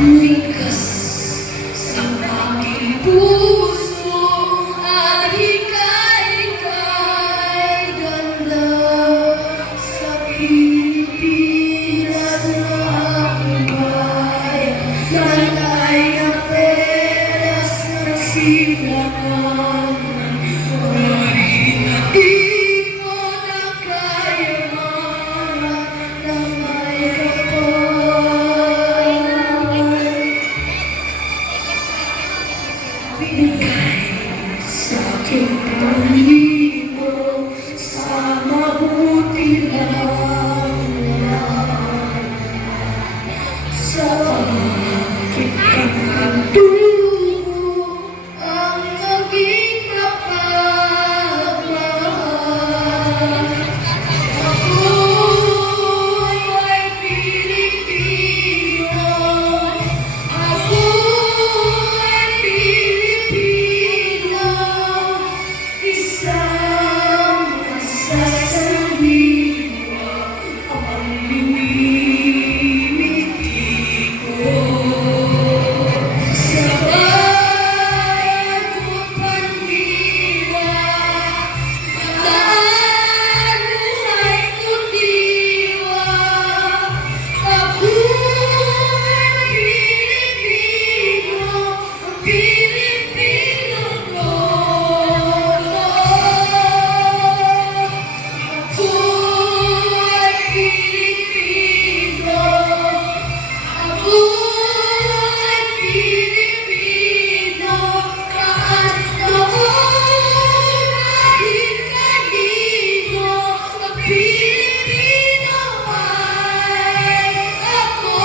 Likas sa aking puso at ika'y ganda sa Pilipinas na aking bayan. Nalay ang peras ng silangan, marin na tipo ng kayamanan ng may kapal. Binigay sa aking Panginoon sa mabuti lang sa aking pagtungo ang naging kapagmahal. Ako ay Pilipino, ako ay Pilipino, isang masasandiwa ang minimiti ko. Sa bayan kong Manila, mataan buhay kong diwa, ako ay Pilipino, Pilipino noon. Ako ay Pilipino, ako ay Pilipino, kahit noon kahit kanino, Pilipino ay ako.